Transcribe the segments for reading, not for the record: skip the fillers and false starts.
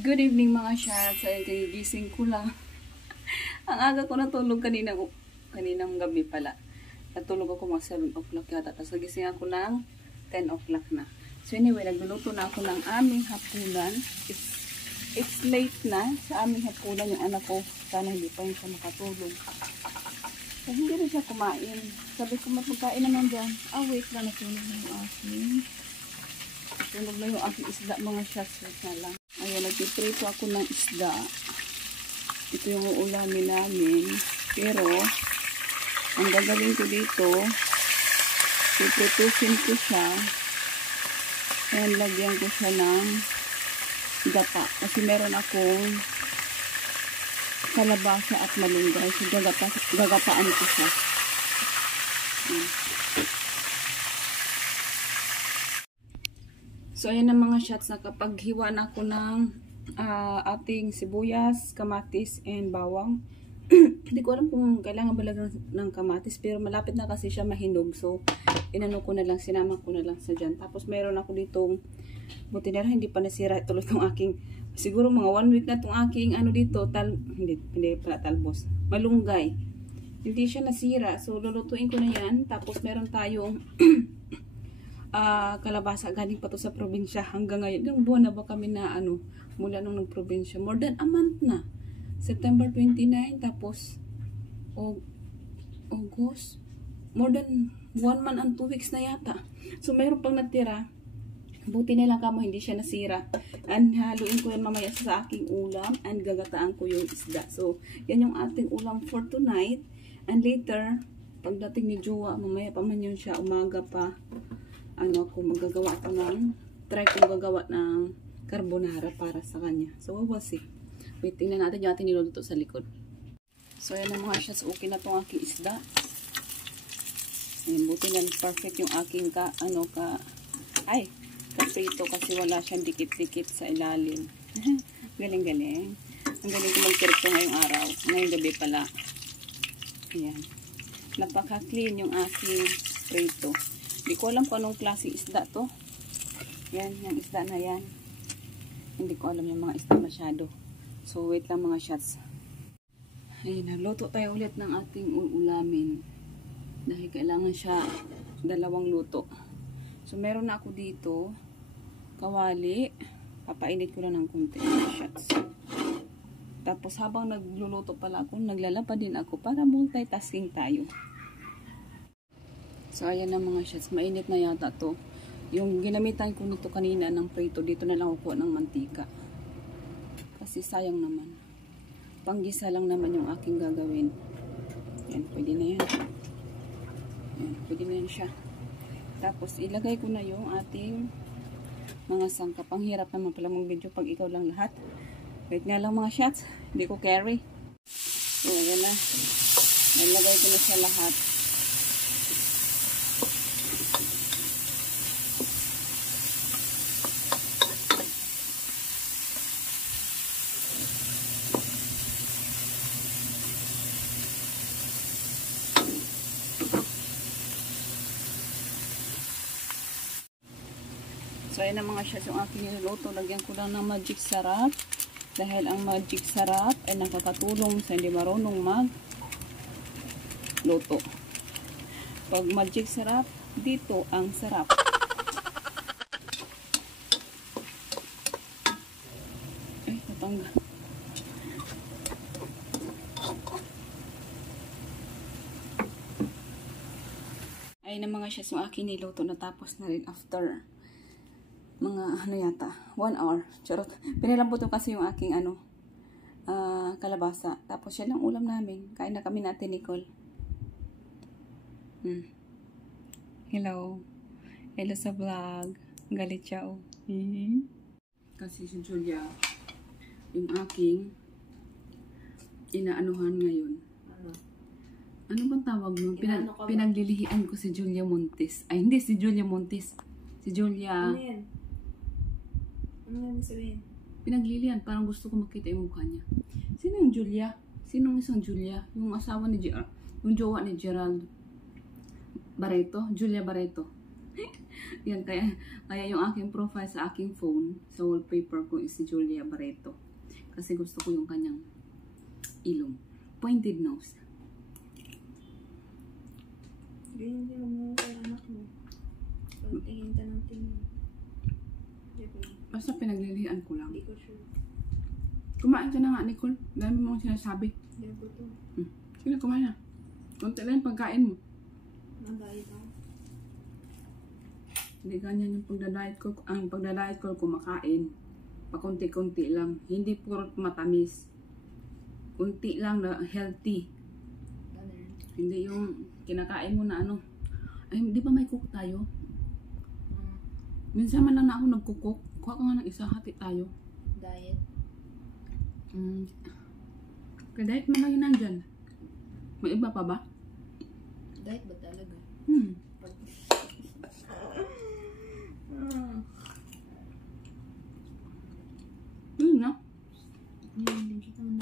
Good evening mga shots. Ay, kagigising ko lang. Ang aga ko natulog kaninang gabi pala. Natulog ako mga 7 o'clock yata. Tapos nagising ako ng 10 o'clock na. So anyway, nagluluto na ako ng aming hapunan. It's late na sa aming hapunan. Yung anak ko, sana hindi pa yun siya makatulog. So hindi rin siya kumain. Sabi ko, magpagkain naman dyan. Wait lang, natulog na yung aking. Natulog na yung aking isda, mga shots. Wait na lang. Ayan, nagpiprito ako ng isda. Ito yung uulamin namin. Pero, ang gagawin ko dito, pipritusin ko siya. And lagyan ko siya ng gata. Kasi meron akong kalabasa at malunggay. So, gagataan ko siya. So, ayan ang mga shots na kapag hiwa na ako ng ating sibuyas, kamatis, and bawang. Hindi ko alam kung kailangan ba ng kamatis, pero malapit na kasi siya mahinog. So, inano ko na lang, sinama ko na lang sa dyan. Tapos, meron ako ditong, buti na lang, hindi pa nasira tuloy itong aking, siguro mga 1 week na itong aking, dito, hindi pala talbos, malunggay. Hindi siya nasira. So, lulutuin ko na yan. Tapos, meron tayong, kalabasa galing pa to sa probinsya hanggang ngayon. Yung buwan na ba kami na mula nung nagprobinsya? More than a month na. September 29 tapos August. More than 1 month and 2 weeks na yata. So mayroon pang natira. Buti na lang kamo hindi siya nasira. And haluin ko yan mamaya sa aking ulam and gagataan ko yung isda. So yan yung ating ulam for tonight. And later, pagdating ni Jowa, mamaya pa man yun siya, umaga pa. Ako magagawa ko try kong gagawa ng carbonara para sa kanya. So, we'll see. Wait, tingnan natin yung ating niluluto sa likod. So, ayan ang mga shots. Okay na itong aking isda. Ayan, buti na perfect yung aking kaprito kasi wala siyang dikit-dikit sa ilalim. Galing-galing. Ang galing ko magprito ngayong araw. Ngayong gabi pala. Ayan. Napaka-clean yung aking prito. Hindi ko alam kung anong klaseng isda to. Yan, yung isda na yan. Hindi ko alam yung mga isda masyado. So, wait lang mga shots. Ayun, nagluto tayo ulit ng ating ulamin. Dahil kailangan siya 2 luto. So, meron na ako dito. Kawali. Papainit ko lang ng konti mga shots. Tapos, habang nagluluto pala ako, naglalaba din ako para multitasking tayo. So, ayan na mga shots. Mainit na yata to. Yung ginamitan ko nito kanina ng prito, dito na lang kukuha ng mantika. Kasi sayang naman. Panggisa lang naman yung aking gagawin. Yan, pwede na yan. Yan, pwede na yan siya. Tapos, ilagay ko na yung ating mga sangkap. Ang hirap naman pala mag-video pag ikaw lang lahat. Wait nga lang mga shots. Hindi ko carry. So, ayan na. Nilagay ko na siya lahat. So, ayan ang mga shots yung aking niluluto. Lagyan ko lang ng magic sarap. Dahil ang magic sarap ay nakakatulong sa hindi marunong magluto. Pag magic sarap, dito ang sarap. Ay, natanggal. Ayan ang mga shots yung aking niluto. Natapos na rin after mga yata 1 hour. Charot. Pinilambot ko kasi yung aking kalabasa. Tapos yan ang ulam namin. Kain na kami natin, Nicole. Hello. Hello sa vlog. Galit siya, oh. Kasi si Julia, yung aking inaanuhan ngayon. Ano bang tawag mo? Pinaglilihian ko si Julia Montes. Ay, hindi si Julia Montes. Si Julia. Ano yan? Ano yan sabihin? Pinaglilihan. Parang gusto ko makita yung mukha niya. Sino yung Julia? Sinong isang Julia? Yung asawa ni Gerald. Yung jowa ni Gerald Barreto. Julia Barreto. Yan, kaya yung aking profile sa aking phone, sa wallpaper ko is si Julia Barreto. Kasi gusto ko yung kanyang ilong. Pointed nose. Ganyan din mo kay anak mo. Pagtingin ka ng tingin. Diba? Basta pinaglilihan ko lang. Hindi ko sure. Kumain ka na nga, Nicole. Dami mong sinasabi. Hindi ko to. Sige, kumain na. Kunti lang yung pagkain mo. Nagayit ako. Hindi ganyan yung pagdadiet ko. Ang pagdadiet ko, kumakain. Pakunti-kunti lang. Hindi puro matamis. Kunti lang na healthy. Ganun. Hindi yung kinakain mo na ano. Ay, di ba may cook tayo? Minsan man lang na ako nagkukok. Kuha ka nga ng isa, hati tayo. Diet. Kaya-diet man lang yun nandyan. May iba pa ba? Diet ba talaga? Yun na. Hindi kita mo.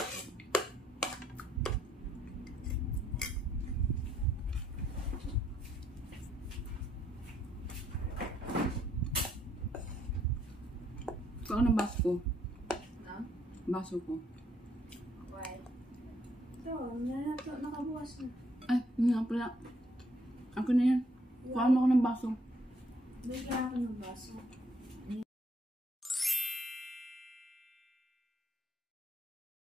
Kuha ka ng baso ko. Na? Baso ko. Why? Ito, nakabukas na. Ay, yun nga pala. Ako na yan. Kuha mo ako ng baso. Bigyan ako ng baso.